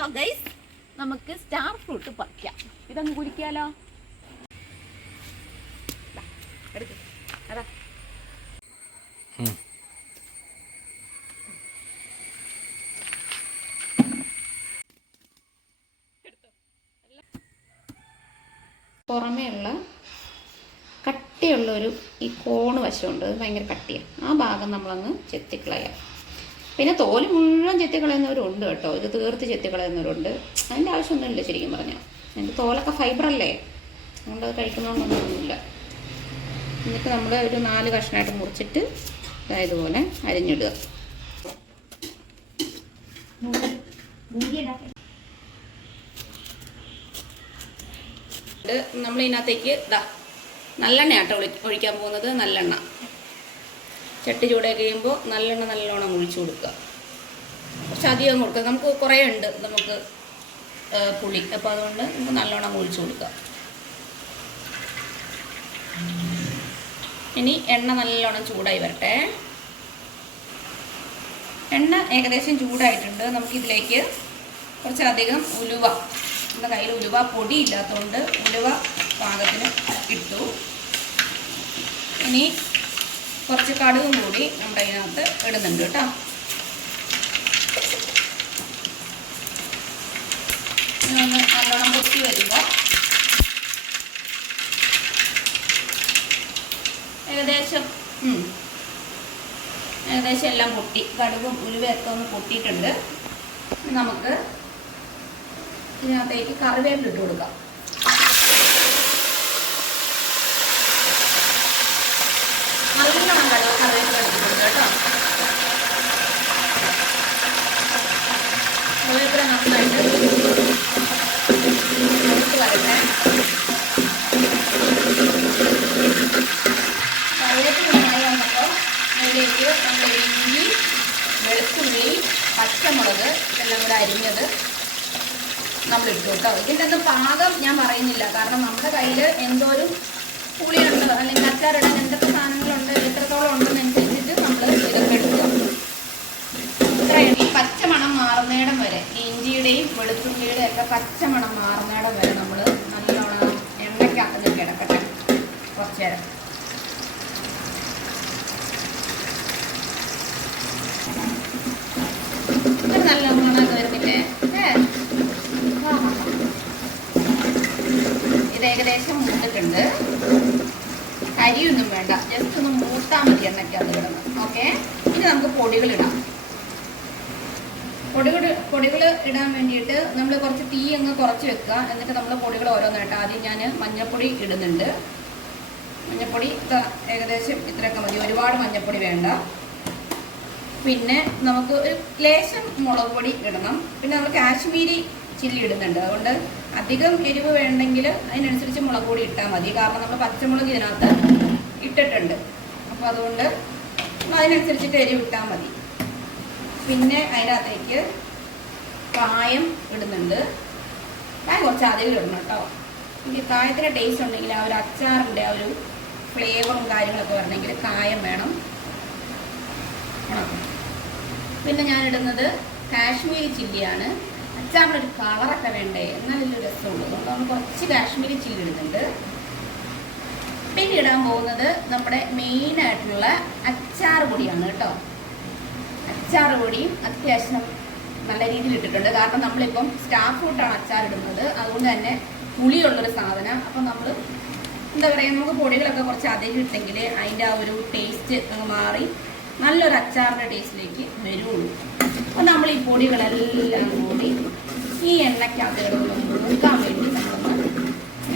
Hello guys, നമുക്ക് star fruit പറിക്കാം. ഇതങ്ങ് കുടിക്കാലോ. അതാ പുറമേയുള്ള കട്ടിയുള്ളൊരു ഈ കോണ് വശമുണ്ട്, അത് ഭയങ്കര കട്ടിയാണ്. ആ ഭാഗം നമ്മളങ്ങ് ചെത്തിക്കളയാം. പിന്നെ തോല് മുഴുവൻ ചെത്തിക്കളയുന്നവരുണ്ട് കേട്ടോ, ഇത് തീർത്ത് ചെത്തിക്കളയുന്നവരുണ്ട്. അതിൻ്റെ ആവശ്യമൊന്നുമില്ല ശരിക്കും പറഞ്ഞാൽ. അതിൻ്റെ തോലൊക്കെ ഫൈബറല്ലേ, അതുകൊണ്ട് അത് കഴിക്കുന്നതുകൊണ്ടൊന്നുമില്ല. എന്നിട്ട് നമ്മൾ ഒരു 4 കഷ്ണമായിട്ട് മുറിച്ചിട്ട് ഇതുപോലെ അരിഞ്ഞിടുക. നമ്മൾ ഇതിനകത്തേക്ക് നല്ലെണ്ണ ആട്ടോ ഒഴിക്കാൻ പോകുന്നത്. നല്ലെണ്ണ ചട്ടി ചൂടായി കഴിയുമ്പോൾ നല്ലെണ്ണ നല്ലോണം ഒഴിച്ചു കൊടുക്കുക. കുറച്ച് അധികം കൊടുക്കുക, നമുക്ക് കുറേ ഉണ്ട് നമുക്ക് പുളി, അപ്പോൾ അതുകൊണ്ട് നമുക്ക് നല്ലോണം ഒഴിച്ചു കൊടുക്കുക. ഇനി എണ്ണ നല്ലോണം ചൂടായി വരട്ടെ. എണ്ണ ഏകദേശം ചൂടായിട്ടുണ്ട്. നമുക്കിതിലേക്ക് കുറച്ചധികം ഉലുവ, നമ്മുടെ കയ്യിൽ ഉലുവ പൊടി ഇല്ലാത്തതുകൊണ്ട് ഉലുവ പാകത്തിന് ഇട്ടു. ഇനി കുറച്ച് കടുകും കൂടി നമ്മുടെ അതിനകത്ത് ഇടുന്നുണ്ട് കേട്ടോ. ഇനി ഒന്ന് നല്ലോണം പൊട്ടി വരുമ്പോൾ ഏകദേശം എല്ലാം പൊട്ടി, കടുകും ഉലുവയൊക്കെ ഒന്ന് പൊട്ടിയിട്ടുണ്ട്. നമുക്ക് ഇതിനകത്തേക്ക് കറിവേപ്പില ഇട്ട് കൊടുക്കാം. നല്ലോണം കറിവേപ്പില ഇട്ടിട്ടുണ്ട് കേട്ടോ. കറിവേപ്പില നന്നായിട്ട് വരട്ടെ. കറിവേപ്പില നന്നായി വന്നപ്പോൾ അതിലേക്ക് നമ്മുടെ ഇഞ്ചി, വെളുത്തുള്ളി, പച്ചമുളക് ഇതെല്ലാം കൂടെ അരിഞ്ഞത് നമ്മൾ ഇട്ടു കേട്ടോ. ഇതിൻ്റെ ഒന്നും പാകം ഞാൻ പറയുന്നില്ല, കാരണം നമ്മുടെ കയ്യിൽ എന്തോരം പുളിയുണ്ട് അല്ലെങ്കിൽ അച്ചാറിടാൻ എന്തൊക്കെ സാധനങ്ങളുണ്ട്, എത്രത്തോളം ഉണ്ടെന്നനുസരിച്ചിട്ട് നമ്മൾ ഇതൊക്കെ എടുക്കുക. ഇത്രയും ഈ പച്ചമണം മാറുന്നിടം വരെ, ഈ ഇഞ്ചിയുടെയും വെളുത്തുള്ളിയുടെയും ഒക്കെ പച്ചമണം മാറുന്നിടം വരെ നമ്മൾ നല്ലോണം എണ്ണയ്ക്കകത്ത് കിടക്കട്ടെ കുറച്ച് നേരം. നല്ല മണമൊക്കെ വരുന്നില്ലേ? ഇത് ഏകദേശം മൂത്തിട്ടുണ്ട്. കരിയൊന്നും വേണ്ട, ജസ്റ്റ് ഒന്ന് മൂത്താൽ മതി എണ്ണയ്ക്കകത്ത് കിടന്ന്. ഓക്കെ, ഇനി നമുക്ക് പൊടികളിടാം. പൊടികൾ ഇടാൻ വേണ്ടിയിട്ട് നമ്മൾ കുറച്ച് തീ അങ്ങ് കുറച്ച് വെക്കുക. എന്നിട്ട് നമ്മൾ പൊടികൾ ഓരോന്നായിട്ട് ആദ്യം ഞാൻ മഞ്ഞൾപ്പൊടി ഇടുന്നുണ്ട്. മഞ്ഞൾപ്പൊടി ഏകദേശം ഇത്രയൊക്കെ മതി, ഒരുപാട് മഞ്ഞൾപ്പൊടി വേണ്ട. പിന്നെ നമുക്ക് ഒരു ലേശം മുളക് പൊടി ഇടണം. പിന്നെ നമ്മൾ കാശ്മീരി ചില്ലി ഇടുന്നുണ്ട്, അതുകൊണ്ട് അധികം എരിവ് വേണ്ടെങ്കിൽ അതിനനുസരിച്ച് മുളക് പൊടി ഇട്ടാൽ മതി. കാരണം നമ്മൾ പച്ചമുളക് ഇതിനകത്ത് ഇട്ടിട്ടുണ്ട്, അപ്പോൾ അതുകൊണ്ട് അതിനനുസരിച്ചിട്ട് എരിവ് ഇട്ടാൽ മതി. പിന്നെ അതിനകത്തേക്ക് കായം ഇടുന്നുണ്ട്. കായം കുറച്ച് അധികം ഇടണം കേട്ടോ. എനിക്ക് കായത്തിൻ്റെ ടേസ്റ്റ് ഉണ്ടെങ്കിൽ ആ ഒരു അച്ചാറിൻ്റെ ആ ഒരു ഫ്ലേവറും കാര്യങ്ങളൊക്കെ വരണമെങ്കിൽ കായം വേണം. പിന്നെ ഞാൻ ഇടുന്നത് കാശ്മീരി ചില്ലിയാണ്. അച്ചാറിനൊരു കളറൊക്കെ വേണ്ടേ, എന്നാലൊരു രസമുള്ളൂ. അതുകൊണ്ട് നമ്മൾ കുറച്ച് കാശ്മീരി ചില്ലി ഇടുന്നുണ്ട്. പിന്നെ ഇടാൻ പോകുന്നത് നമ്മുടെ മെയിനായിട്ടുള്ള അച്ചാർ പൊടിയാണ് കേട്ടോ. അച്ചാർ പൊടിയും അത്യാവശ്യം നല്ല രീതിയിൽ ഇട്ടിട്ടുണ്ട്. കാരണം നമ്മളിപ്പം സ്റ്റാർ ഫ്രൂട്ടാണ് അച്ചാർ ഇടുന്നത്, അതുകൊണ്ട് തന്നെ പുളിയുള്ളൊരു സാധനം. അപ്പം നമ്മൾ എന്താ പറയുക, നമുക്ക് പൊടികളൊക്കെ കുറച്ച് അധികം ഇട്ടെങ്കിൽ അതിൻ്റെ ആ ഒരു ടേസ്റ്റ് അങ്ങ് മാറി നല്ലൊരു അച്ചാറിൻ്റെ ടേസ്റ്റിലേക്ക് വരുള്ളൂ. അപ്പോൾ നമ്മൾ ഈ പൊടികളെല്ലാം കൂടി ഈ എണ്ണയ്ക്കകത്ത് മൂക്കാൻ വേണ്ടി നമ്മളൊന്ന്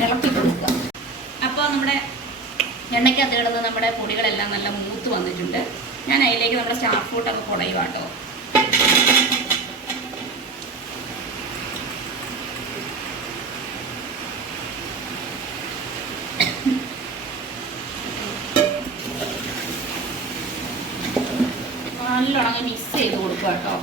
ഇളക്കി കൊടുക്കുക. അപ്പോൾ നമ്മുടെ എണ്ണയ്ക്കകത്ത് കിടന്ന് നമ്മുടെ പൊടികളെല്ലാം നല്ല മൂത്ത് വന്നിട്ടുണ്ട്. ഞാൻ അതിലേക്ക് നമ്മുടെ സ്റ്റാർ ഫ്രൂട്ടൊക്കെ കുടയുക കേട്ടോ. നല്ലോണം മിക്സ് ചെയ്ത് കൊടുക്കുക കേട്ടോ.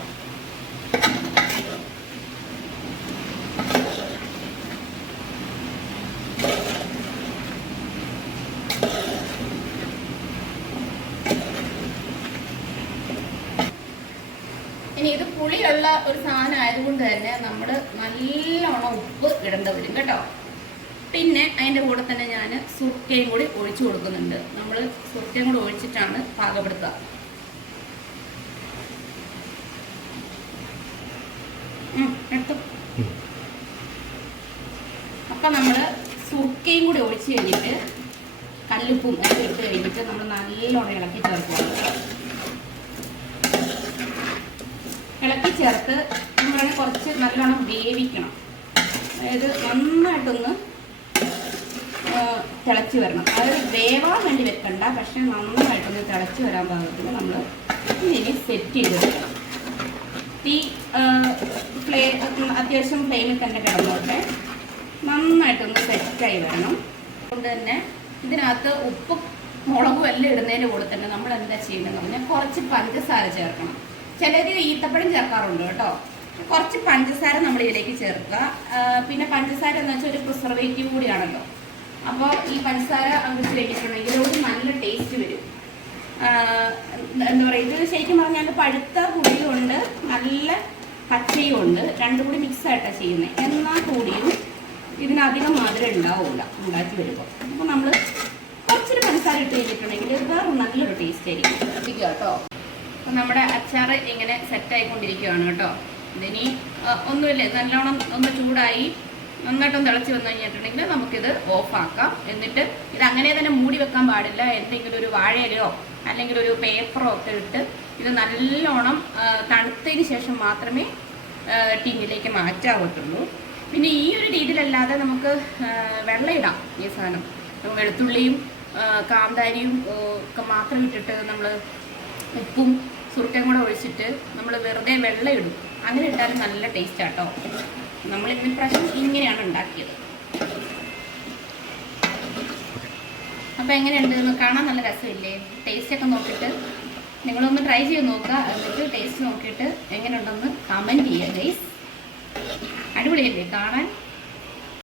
ഇനി ഇത് പുളിയുള്ള ഒരു സാധനം ആയതുകൊണ്ട് തന്നെ നമ്മൾ നല്ലോണം ഉപ്പ് ഇടേണ്ടി വരും കേട്ടോ. പിന്നെ അതിൻ്റെ കൂടെ തന്നെ ഞാൻ സുർക്കയും കൂടി ഒഴിച്ചു കൊടുക്കുന്നുണ്ട്. നമ്മൾ സുർക്കയും കൂടി ഒഴിച്ചിട്ടാണ് പാകപ്പെടുത്തുക. എടുത്തു. അപ്പം നമ്മൾ സുർക്കയും കൂടി ഒഴിച്ച് കഴിഞ്ഞിട്ട് കല്ലുപ്പും ഒക്കെ ഇട്ട് കഴിഞ്ഞിട്ട് നമ്മൾ നല്ലോണം ഇളക്കി ചേർക്കുക. ഇളക്കി ചേർത്ത് നമ്മളെ കുറച്ച് നല്ലോണം വേവിക്കണം. അതായത് നന്നായിട്ടൊന്ന് തിളച്ച് വരണം. അതായത് വേവാൻ വേണ്ടി വെക്കണ്ട, പക്ഷെ നന്നായിട്ടൊന്ന് തിളച്ച് വരാൻ പാകത്തിന് നമ്മൾ ഇനി സെറ്റ് ചെയ്ത് വെക്കണം. തീ അത്യാവശ്യം ഫ്ലെയിമിൽ തന്നെ കിടന്നോട്ടെ. നന്നായിട്ടൊന്ന് സെറ്റായി വരണം. അതുകൊണ്ട് തന്നെ ഇതിനകത്ത് ഉപ്പും മുളകും എല്ലാം ഇടുന്നതിൻ്റെ കൂടെ തന്നെ നമ്മൾ എന്താ ചെയ്യണമെന്ന് പറഞ്ഞാൽ കുറച്ച് പഞ്ചസാര ചേർക്കണം. ചിലർ ഈത്തപ്പഴം ചേർക്കാറുണ്ട് കേട്ടോ. കുറച്ച് പഞ്ചസാര നമ്മൾ ഇതിലേക്ക് ചേർക്കുക. പിന്നെ പഞ്ചസാര എന്ന് വെച്ചാൽ ഒരു പ്രിസർവേറ്റീവ് കൂടിയാണല്ലോ. അപ്പോൾ ഈ പഞ്ചസാര വെച്ച് കഴിഞ്ഞിട്ടുണ്ടെങ്കിൽ ഒരു നല്ല ടേസ്റ്റ് വരും. എന്താ പറയുക, ഇത് ശരിക്കും പറഞ്ഞാൽ പഴുത്ത പുളിയുണ്ട്, നല്ല പച്ചയും ഉണ്ട്, രണ്ടും കൂടി മിക്സായിട്ടാണ് ചെയ്യുന്നത്. എന്നാൽ കൂടിയും ഇതിനധികം മധുരം ഉണ്ടാവില്ല ഉണ്ടാക്കി വരുമ്പോൾ. അപ്പോൾ നമ്മൾ കുറച്ചൊരു പഞ്ചസാര ഇട്ട് കഴിഞ്ഞിട്ടുണ്ടെങ്കിൽ വേറെ നല്ലൊരു ടേസ്റ്റ് ആയിരിക്കും കേട്ടോ. അപ്പം നമ്മുടെ അച്ചാർ ഇങ്ങനെ സെറ്റായിക്കൊണ്ടിരിക്കുകയാണ് കേട്ടോ. ഇതിനി ഒന്നുമില്ല, നല്ലോണം ഒന്ന് ചൂടായി നന്നായിട്ടൊന്ന് തിളച്ച് വന്നു കഴിഞ്ഞിട്ടുണ്ടെങ്കിൽ നമുക്കിത് ഓഫാക്കാം. എന്നിട്ട് ഇത് അങ്ങനെ തന്നെ മൂടി വെക്കാൻ പാടില്ല. എന്തെങ്കിലും ഒരു വാഴയിലയോ അല്ലെങ്കിൽ ഒരു പേപ്പറോ ഒക്കെ ഇട്ട് ഇത് നല്ലോണം തണുത്തതിന് ശേഷം മാത്രമേ ടിന്നിലേക്ക് മാറ്റാൻ പറ്റുള്ളൂ. പിന്നെ ഈ ഒരു രീതിയിലല്ലാതെ നമുക്ക് വെള്ളം ഇടാം. ഈ സാധനം വെളുത്തുള്ളിയും കാന്താരിയും ഒക്കെ മാത്രം ഇട്ടിട്ട് നമ്മൾ ഉപ്പും സുർക്കയും കൂടെ ഒഴിച്ചിട്ട് നമ്മൾ വെറുതെ വെള്ളം ഇടും. അങ്ങനെ ഇട്ടാലും നല്ല ടേസ്റ്റ് ആട്ടോ. നമ്മൾ ഇന്ന് പ്രാവശ്യം ഇങ്ങനെയാണ് ഉണ്ടാക്കിയത്. അപ്പോൾ എങ്ങനെയുണ്ട് കാണാൻ നല്ല രസമില്ലേ? ടേസ്റ്റൊക്കെ നോക്കിയിട്ട് നിങ്ങളൊന്ന് ട്രൈ ചെയ്ത് നോക്കുക. എന്നിട്ട് ടേസ്റ്റ് നോക്കിയിട്ട് എങ്ങനെയുണ്ടെന്ന് കമൻറ്റ് ചെയ്യുക ഗൈസ്. അടിപൊളിയല്ലേ കാണാൻ?